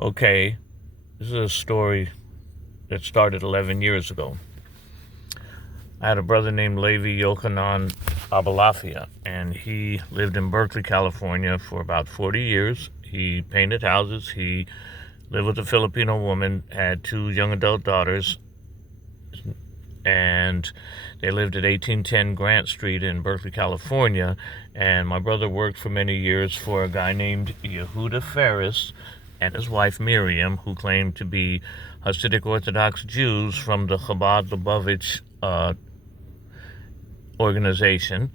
Okay, this is a story that started 11 years ago. I had a brother named Levi Yochanan Abalafia, and he lived in Berkeley, California for about 40 years. He painted houses. He lived with a Filipino woman, had two young adult daughters, and they lived at 1810 Grant Street in Berkeley, California. And my brother worked for many years for a guy named Yehuda Ferris and his wife Miriam, who claimed to be Hasidic Orthodox Jews from the Chabad Lubavitch organization.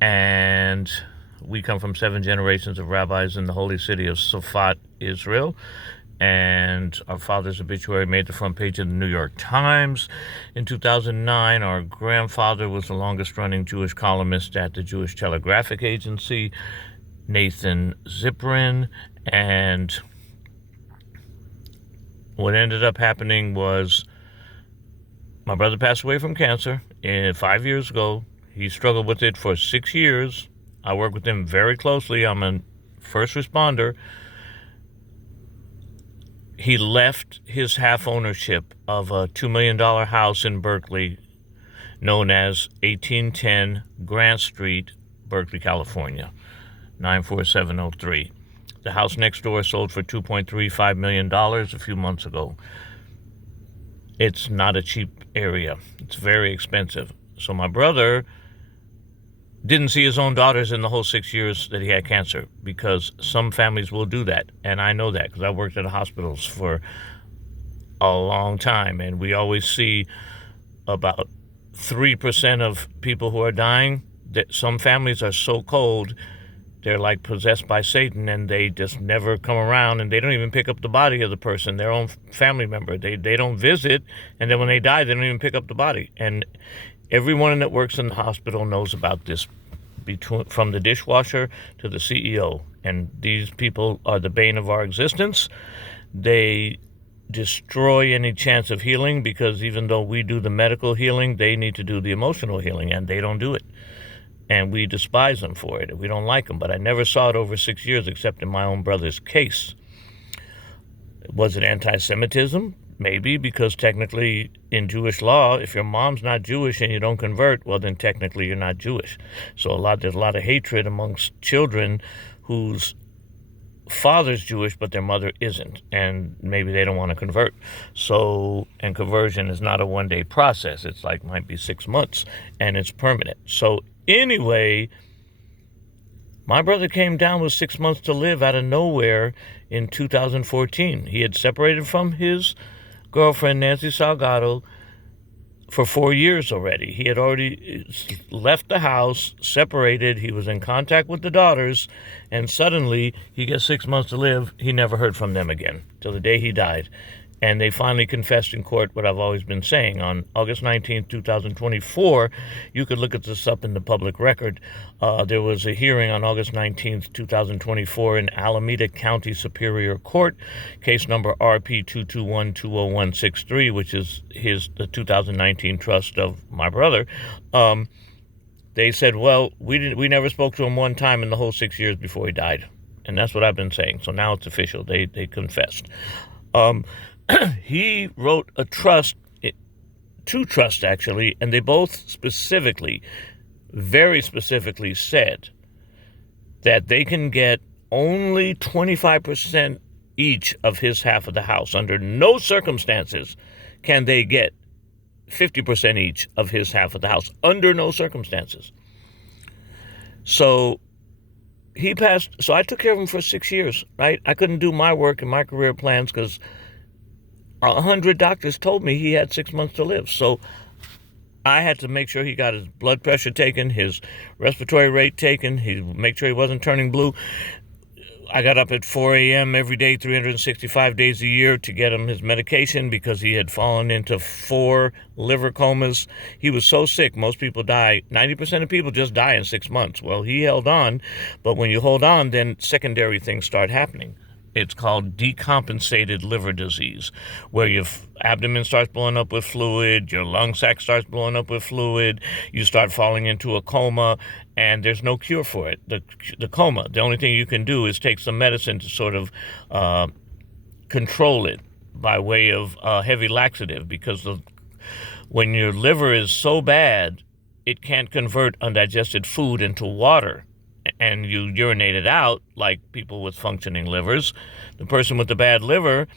And we come from 7 generations of rabbis in the holy city of Safat, Israel. And our father's obituary made the front page of the New York Times. In 2009, our grandfather was the longest-running Jewish columnist at the Jewish Telegraphic Agency, Nathan Ziprin. And what ended up happening was my brother passed away from cancer 5 years ago. He struggled with it for 6 years. I work with him very closely. I'm a first responder. He left his half ownership of a $2 million house in Berkeley known as 1810 Grant Street, Berkeley, California, 94703. The house next door sold for $2.35 million a few months ago. It's not a cheap area. It's very expensive. So my brother didn't see his own daughters in the whole 6 years that he had cancer, because some families will do that. And I know that because I worked at hospitals for a long time, and we always see about 3% of people who are dying. That some families are so cold, they're like possessed by Satan, and they just never come around, and they don't even pick up the body of the person, their own family member. They don't visit, and then when they die, they don't even pick up the body. And everyone that works in the hospital knows about this, from the dishwasher to the CEO. And these people are the bane of our existence. They destroy any chance of healing, because even though we do the medical healing, they need to do the emotional healing, and they don't do it. And we despise them for it. We don't like them. But I never saw it over 6 years except in my own brother's case. Was it anti-Semitism? Maybe, because technically in Jewish law, if your mom's not Jewish and you don't convert, well, then technically you're not Jewish. So there's a lot of hatred amongst children whose father's Jewish but their mother isn't, and maybe they don't want to convert. So, and conversion is not a one-day process. It's might be 6 months, and it's permanent. So anyway, my brother came down with 6 months to live out of nowhere in 2014. He had separated from his girlfriend, Nancy Salgado, for 4 years already. He had already left the house, separated. He was in contact with the daughters, and suddenly he gets 6 months to live. He never heard from them again till the day he died. And they finally confessed in court what I've always been saying. On August 19th, 2024, you could look at this up in the public record. There was a hearing on August 19th, 2024 in Alameda County Superior Court, case number RP22120163, which is the 2019 trust of my brother. They said, well, we never spoke to him one time in the whole 6 years before he died. And that's what I've been saying. So now it's official. They confessed. He wrote two trusts actually, and they both very specifically said that they can get only 25% each of his half of the house. Under no circumstances can they get 50% each of his half of the house. Under no circumstances. So he passed. So I took care of him for 6 years, right? I couldn't do my work and my career plans because 100 doctors told me he had 6 months to live. So I had to make sure he got his blood pressure taken, his respiratory rate taken, make sure he wasn't turning blue. I got up at 4 a.m. every day, 365 days a year, to get him his medication because he had fallen into 4 liver comas. He was so sick. Most people die. 90% of people just die in 6 months. Well, he held on, but when you hold on, then secondary things start happening. It's called decompensated liver disease, where your abdomen starts blowing up with fluid, your lung sac starts blowing up with fluid, you start falling into a coma, and there's no cure for it. The coma, the only thing you can do is take some medicine to sort of control it by way of heavy laxative, because when your liver is so bad, it can't convert undigested food into water, and you urinate it out like people with functioning livers. The person with the bad liver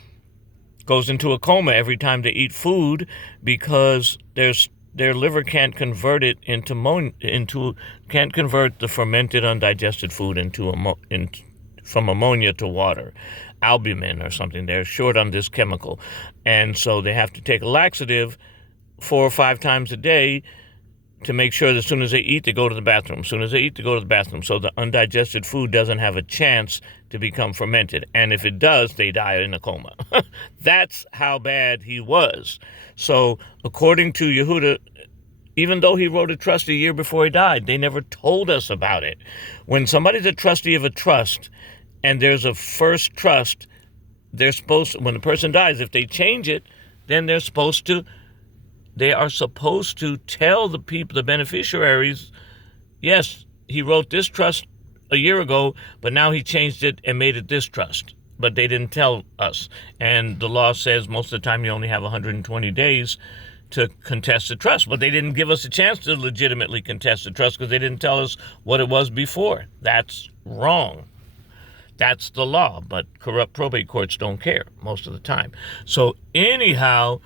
goes into a coma every time they eat food because their liver can't convert it can't convert the fermented undigested food from ammonia to water, albumin or something. They're short on this chemical, and so they have to take a laxative 4 or 5 times a day to make sure that as soon as they eat, they go to the bathroom. As soon as they eat, they go to the bathroom. So the undigested food doesn't have a chance to become fermented. And if it does, they die in a coma. That's how bad he was. So according to Yehuda, even though he wrote a trust a year before he died, they never told us about it. When somebody's a trustee of a trust and there's a first trust, when the person dies, if they change it, then they are supposed to tell the people, the beneficiaries, yes, he wrote this trust a year ago, but now he changed it and made it this trust. But they didn't tell us. And the law says most of the time you only have 120 days to contest the trust. But they didn't give us a chance to legitimately contest the trust because they didn't tell us what it was before. That's wrong. That's the law. But corrupt probate courts don't care most of the time. So anyhow,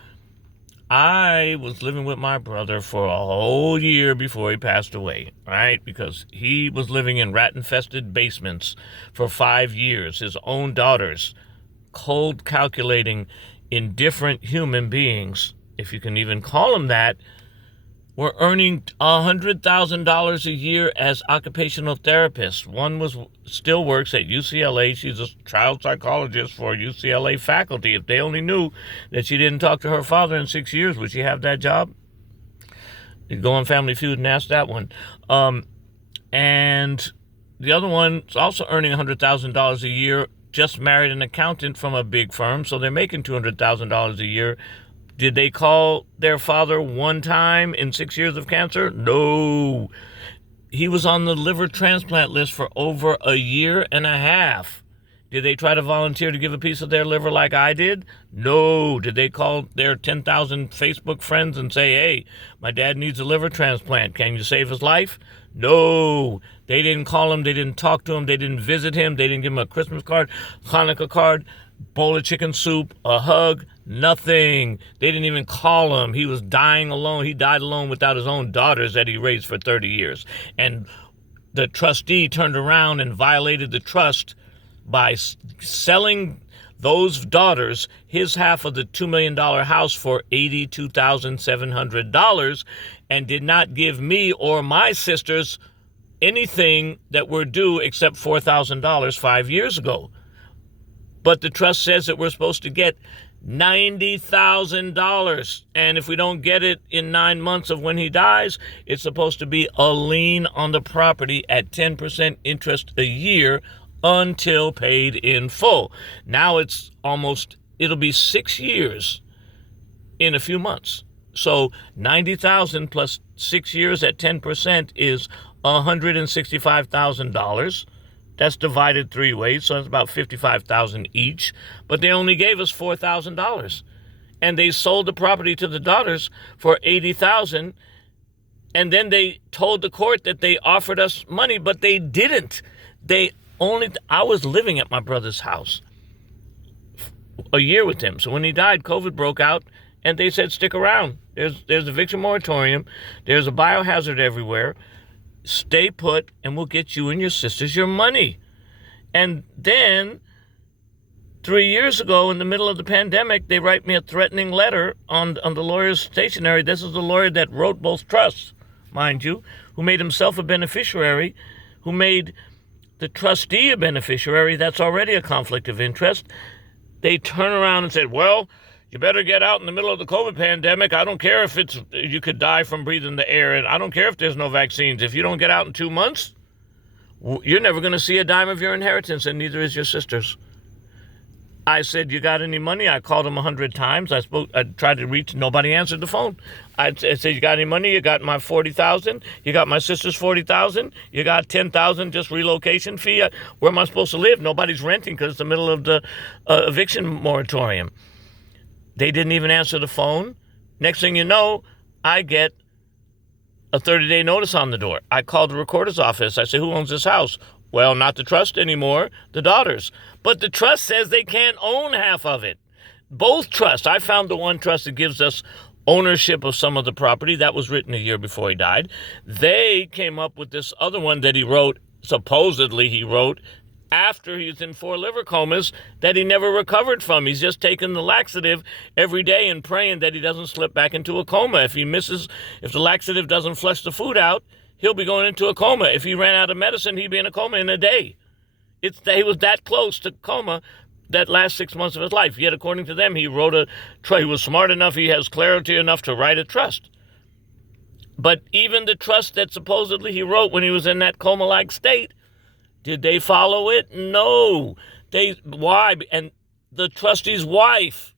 I was living with my brother for a whole year before he passed away, right? Because he was living in rat-infested basements for 5 years. His own daughters, cold calculating indifferent human beings, if you can even call them that, were earning $100,000 a year as occupational therapists. One still works at UCLA. She's a child psychologist for UCLA faculty. If they only knew that she didn't talk to her father in 6 years, would she have that job? You go on Family Feud and ask that one. And the other one's also earning $100,000 a year, just married an accountant from a big firm, so they're making $200,000 a year. Did they call their father one time in 6 years of cancer? No. He was on the liver transplant list for over a year and a half. Did they try to volunteer to give a piece of their liver like I did? No. Did they call their 10,000 Facebook friends and say, hey, my dad needs a liver transplant. Can you save his life? No. They didn't call him. They didn't talk to him. They didn't visit him. They didn't give him a Christmas card, Hanukkah card, bowl of chicken soup, a hug, nothing. They didn't even call him. He was dying alone. He died alone without his own daughters that he raised for 30 years. And the trustee turned around and violated the trust by selling those daughters his half of the $2 million house for $82,700 and did not give me or my sisters anything that were due except $4,000 5 years ago. But the trust says that we're supposed to get $90,000. And if we don't get it in 9 months of when he dies, it's supposed to be a lien on the property at 10% interest a year until paid in full. Now it'll be 6 years in a few months. So 90,000 plus 6 years at 10% is $165,000. That's divided 3 ways, so it's about $55,000 each. But they only gave us $4,000, and they sold the property to the daughters for $80,000. And then they told the court that they offered us money, but they didn't. I was living at my brother's house a year with him. So when he died, COVID broke out, and they said, stick around. There's eviction moratorium. There's a biohazard everywhere. Stay put, and we'll get you and your sisters your money. And then 3 years ago, in the middle of the pandemic, they write me a threatening letter on the lawyer's stationery. This is the lawyer that wrote both trusts, mind you, who made himself a beneficiary, who made the trustee a beneficiary. That's already a conflict of interest. They turn around and said, well, you better get out in the middle of the COVID pandemic. I don't care if you could die from breathing the air, and I don't care if there's no vaccines. If you don't get out in 2 months, you're never going to see a dime of your inheritance, and neither is your sister's. I said, you got any money? I called him 100 times. I tried to reach, nobody answered the phone. I said, you got any money? You got my 40,000. You got my sister's 40,000. You got 10,000 just relocation fee. Where am I supposed to live? Nobody's renting because it's the middle of the eviction moratorium. They didn't even answer the phone. Next thing you know, I get a 30-day notice on the door. I called the recorder's office. I said, who owns this house? Well, not the trust anymore, the daughters. But the trust says they can't own half of it. Both trusts. I found the one trust that gives us ownership of some of the property. That was written a year before he died. They came up with this other one that he wrote, supposedly he wrote, after he's in 4 liver comas that he never recovered from. He's just taking the laxative every day and praying that he doesn't slip back into a coma. If the laxative doesn't flush the food out, he'll be going into a coma. If he ran out of medicine, he'd be in a coma in a day. He was that close to coma that last 6 months of his life. Yet, according to them, he was smart enough, he has clarity enough to write a trust. But even the trust that supposedly he wrote when he was in that coma-like state, did they follow it? No. Why? And the trustee's wife,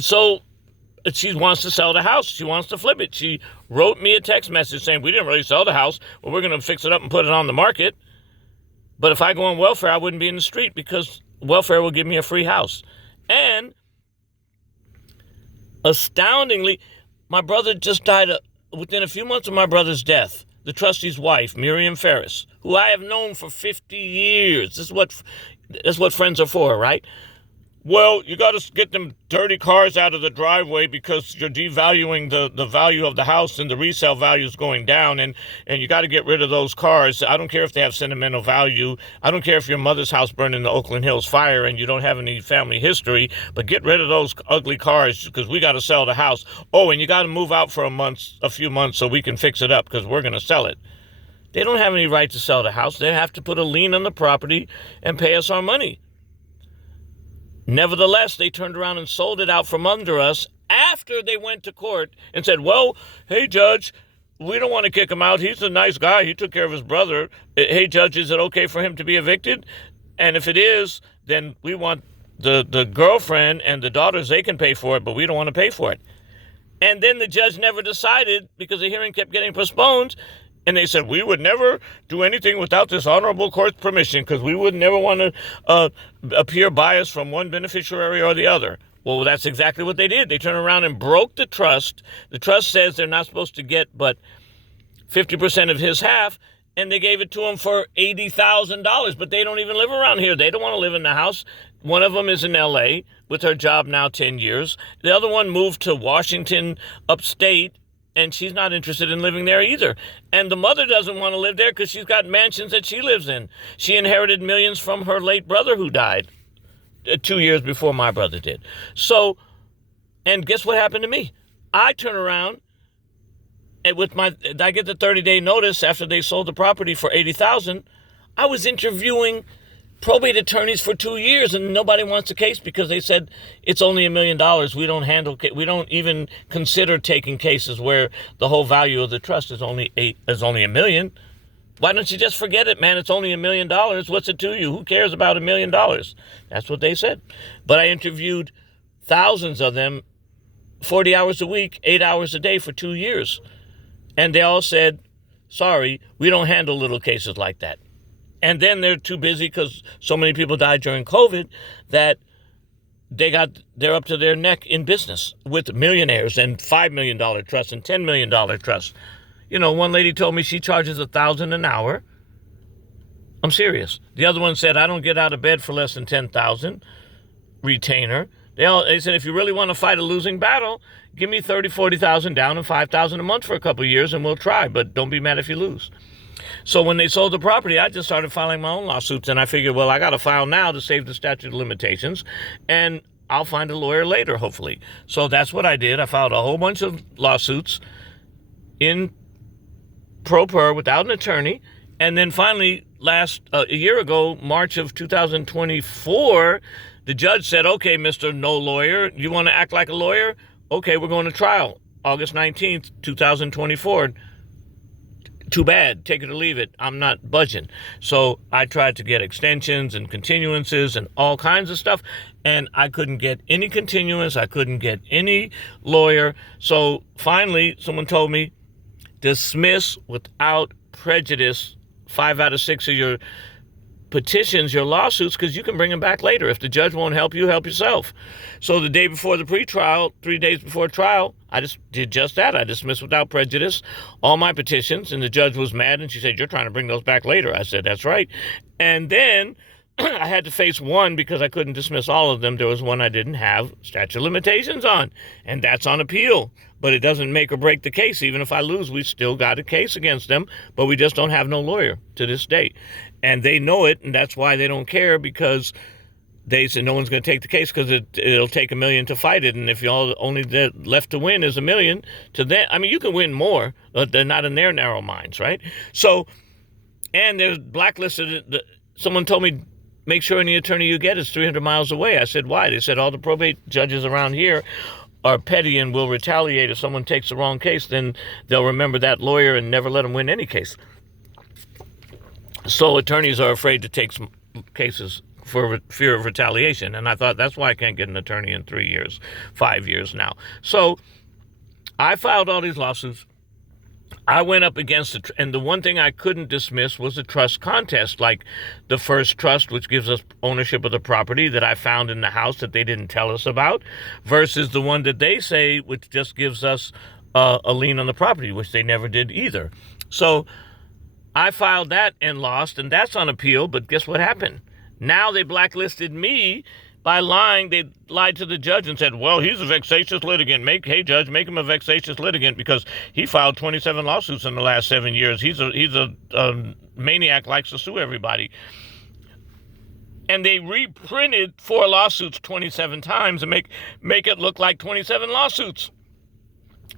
she wants to sell the house. She wants to flip it. She wrote me a text message saying, we didn't really sell the house. Well, we're going to fix it up and put it on the market. But if I go on welfare, I wouldn't be in the street because welfare will give me a free house. And astoundingly, my brother just died within a few months of my brother's death. The trustee's wife, Miriam Ferris, who I have known for 50 years. That's what friends are for, right? Well, you got to get them dirty cars out of the driveway because you're devaluing the value of the house and the resale value is going down, and you got to get rid of those cars. I don't care if they have sentimental value. I don't care if your mother's house burned in the Oakland Hills fire and you don't have any family history, but get rid of those ugly cars because we got to sell the house. Oh, and you got to move out for a few months so we can fix it up because we're going to sell it. They don't have any right to sell the house. They have to put a lien on the property and pay us our money. Nevertheless, they turned around and sold it out from under us after they went to court and said, well, hey, Judge, we don't want to kick him out. He's a nice guy. He took care of his brother. Hey, Judge, is it okay for him to be evicted? And if it is, then we want the girlfriend and the daughters, they can pay for it, but we don't want to pay for it. And then the judge never decided because the hearing kept getting postponed. And they said, we would never do anything without this honorable court's permission because we would never want to appear biased from one beneficiary or the other. Well, that's exactly what they did. They turned around and broke the trust. The trust says they're not supposed to get but 50% of his half, and they gave it to him for $80,000. But they don't even live around here. They don't want to live in the house. One of them is in L.A. with her job now 10 years. The other one moved to Washington, upstate, and she's not interested in living there either. And the mother doesn't want to live there because she's got mansions that she lives in. She inherited millions from her late brother who died 2 years before my brother did. So, and guess what happened to me? I turn around and I get the 30-day notice after they sold the property for $80,000. I was interviewing probate attorneys for 2 years, and nobody wants a case because they said it's only $1 million. We don't even consider taking cases where the whole value of the trust is only $1 million. Why don't you just forget it, man? It's only $1 million. What's it to you? Who cares about $1 million? That's what they said. But I interviewed thousands of them, 40 hours a week, 8 hours a day for 2 years. And they all said, sorry, we don't handle little cases like that. And then they're too busy because so many people died during COVID that they're up to their neck in business with millionaires and $5 million trusts and $10 million trusts. You know, one lady told me she charges $1,000 an hour. I'm serious. The other one said, I don't get out of bed for less than $10,000 retainer. They said, if you really want to fight a losing battle, give me $30,000, $40,000 down and $5,000 a month for a couple of years and we'll try, but don't be mad if you lose. So when they sold the property, I just started filing my own lawsuits, and I figured, well, I got to file now to save the statute of limitations, and I'll find a lawyer later, hopefully. So that's what I did. I filed a whole bunch of lawsuits in pro per without an attorney, and then finally, a year ago, March of 2024, the judge said, okay, Mr. No Lawyer, you want to act like a lawyer? Okay, we're going to trial, August 19th, 2024. too bad, take it or leave it, I'm not budging. So I tried to get extensions and continuances and all kinds of stuff, and I couldn't get any continuance. I couldn't get any lawyer. So finally, someone told me, dismiss without prejudice 5 out of 6 of your petitions, your lawsuits, because you can bring them back later. If the judge won't help you, help yourself. So the day before the pretrial, 3 days before trial, I just did just that. I dismissed without prejudice all my petitions, and the judge was mad, and she said, you're trying to bring those back later. I said, that's right. And then I had to face one because I couldn't dismiss all of them. There was one I didn't have statute of limitations on, and that's on appeal. But it doesn't make or break the case. Even if I lose, we still got a case against them, but we just don't have no lawyer to this day. And they know it, and that's why they don't care, because they said no one's going to take the case because it'll take $1 million to fight it. And if y'all only left to win is $1 million, to them, I mean, you can win more, but they're not in their narrow minds, right? So, and there's blacklisted. Someone told me, make sure any attorney you get is 300 miles away. I said, why? They said all the probate judges around here are petty and will retaliate if someone takes the wrong case. Then they'll remember that lawyer and never let them win any case. So attorneys are afraid to take some cases for fear of retaliation. And I thought, that's why I can't get an attorney in 3 years, 5 years now. So I filed all these lawsuits. I went up against it, and the one thing I couldn't dismiss was the trust contest, like the first trust, which gives us ownership of the property that I found in the house that they didn't tell us about, versus the one that they say, which just gives us a lien on the property, which they never did either. So I filed that and lost, and that's on appeal, but guess what happened? Now they blacklisted me by lying. They lied to the judge and said, well, he's a vexatious litigant. Hey, judge, make him a vexatious litigant because he filed 27 lawsuits in the last 7 years. He's a maniac, likes to sue everybody. And they reprinted 4 lawsuits 27 times and make it look like 27 lawsuits.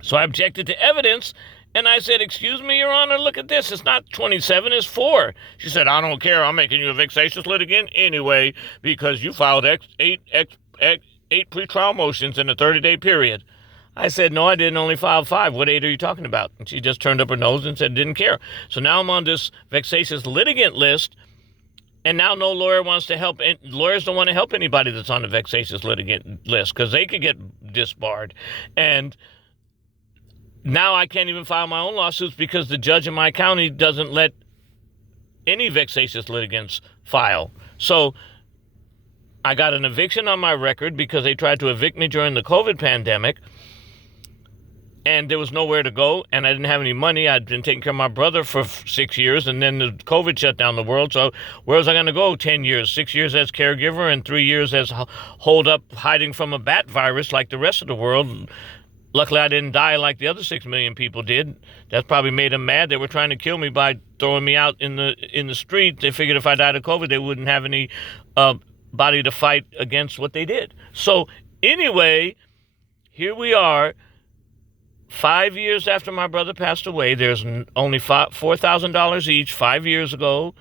So I objected to evidence, and I said, excuse me, Your Honor, look at this. It's not 27, it's 4. She said, I don't care. I'm making you a vexatious litigant anyway because you filed 8 pretrial motions in a 30-day period. I said, no, I didn't, only file 5. What 8 are you talking about? And she just turned up her nose and said, didn't care. So now I'm on this vexatious litigant list, and now no lawyer wants to help. And lawyers don't want to help anybody that's on the vexatious litigant list because they could get disbarred. And now I can't even file my own lawsuits because the judge in my county doesn't let any vexatious litigants file. So I got an eviction on my record because they tried to evict me during the COVID pandemic, and there was nowhere to go, and I didn't have any money. I'd been taking care of my brother for 6 years, and then the COVID shut down the world. So where was I going to go 10 years? 6 years as caregiver and 3 years as holed up hiding from a bat virus like the rest of the world. Luckily, I didn't die like the other 6 million people did. That probably made them mad. They were trying to kill me by throwing me out in the street. They figured if I died of COVID, they wouldn't have any body to fight against what they did. So anyway, here we are, 5 years after my brother passed away. There's only $4,000 each 5 years ago.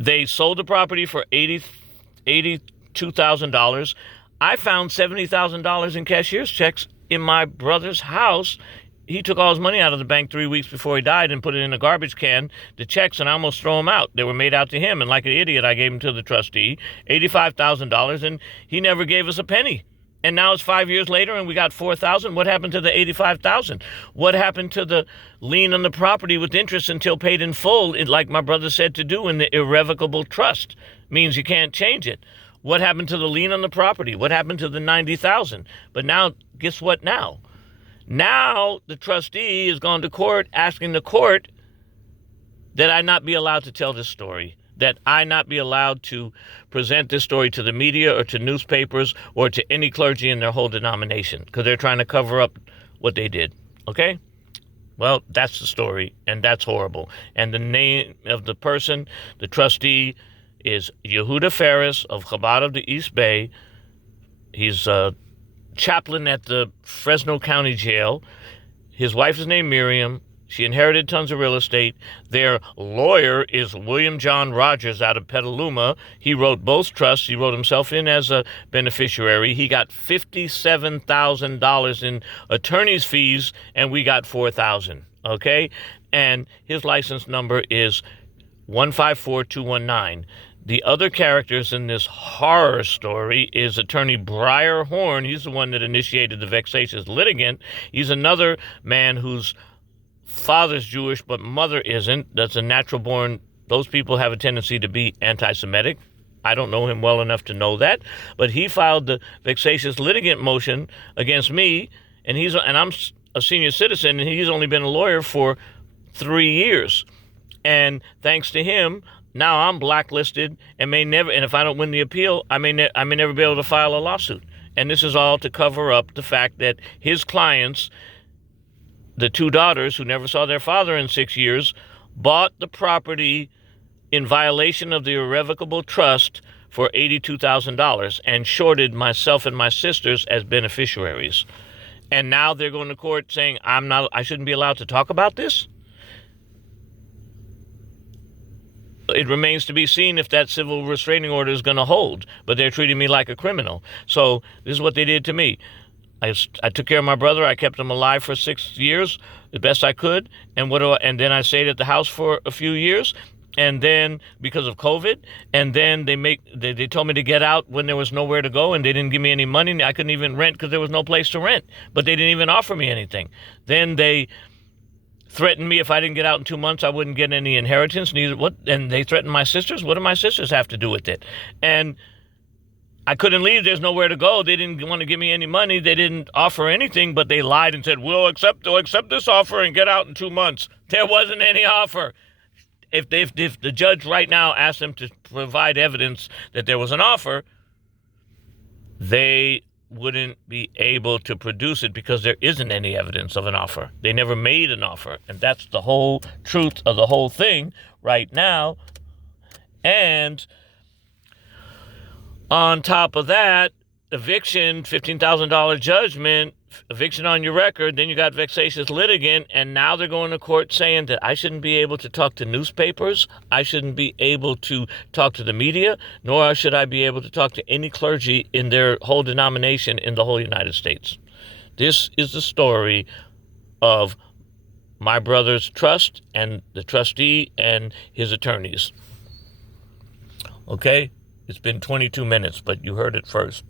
They sold the property for $82,000. I found $70,000 in cashier's checks in my brother's house. He took all his money out of the bank 3 weeks before he died and put it in a garbage can, the checks, and I almost threw them out. They were made out to him, and like an idiot, I gave them to the trustee, $85,000, and he never gave us a penny. And now it's 5 years later, and we got $4,000. What happened to the $85,000? What happened to the lien on the property with interest until paid in full, like my brother said to do in the irrevocable trust? Means you can't change it. What happened to the lien on the property? What happened to the $90,000? But now, guess what now? Now the trustee has gone to court asking the court that I not be allowed to tell this story, that I not be allowed to present this story to the media or to newspapers or to any clergy in their whole denomination because they're trying to cover up what they did. Okay? Well, that's the story, and that's horrible. And the name of the person, the trustee, is Yehuda Ferris of Chabad of the East Bay. He's a chaplain at the Fresno County Jail. His wife is named Miriam. She inherited tons of real estate. Their lawyer is William John Rogers out of Petaluma. He wrote both trusts. He wrote himself in as a beneficiary. He got $57,000 in attorney's fees, and we got $4,000. Okay? and his license number is 154219. The other characters in this horror story is attorney Briar Horn. He's the one that initiated the vexatious litigant. He's another man whose father's Jewish but mother isn't. That's a natural born. Those people have a tendency to be anti-Semitic. I don't know him well enough to know that, but he filed the vexatious litigant motion against me, and I'm a senior citizen, and he's only been a lawyer for 3 years. And thanks to him, now I'm blacklisted and may never. And if I don't win the appeal, I may never be able to file a lawsuit. And this is all to cover up the fact that his clients, the two daughters who never saw their father in 6 years, bought the property in violation of the irrevocable trust for $82,000 and shorted myself and my sisters as beneficiaries. And now they're going to court saying I shouldn't be allowed to talk about this. It remains to be seen if that civil restraining order is going to hold, but they're treating me like a criminal. So this is what they did to me. I took care of my brother. I kept him alive for 6 years, the best I could. And then I stayed at the house for a few years. And then because of COVID, and then they told me to get out when there was nowhere to go, and they didn't give me any money. I couldn't even rent because there was no place to rent, but they didn't even offer me anything. Then they threatened me if I didn't get out in 2 months, I wouldn't get any inheritance. And they threatened my sisters. What do my sisters have to do with it? And I couldn't leave. There's nowhere to go. They didn't want to give me any money. They didn't offer anything, but they lied and said, we'll accept this offer and get out in 2 months. There wasn't any offer. If the judge right now asked them to provide evidence that there was an offer, they wouldn't be able to produce it because there isn't any evidence of an offer. They never made an offer. And that's the whole truth of the whole thing right now. And on top of that, eviction, $15,000 judgment, eviction on your record, then you got vexatious litigant, and now they're going to court saying that I shouldn't be able to talk to newspapers, I shouldn't be able to talk to the media, nor should I be able to talk to any clergy in their whole denomination in the whole United States. This is the story of my brother's trust and the trustee and his attorneys. Okay? It's been 22 minutes, but you heard it first.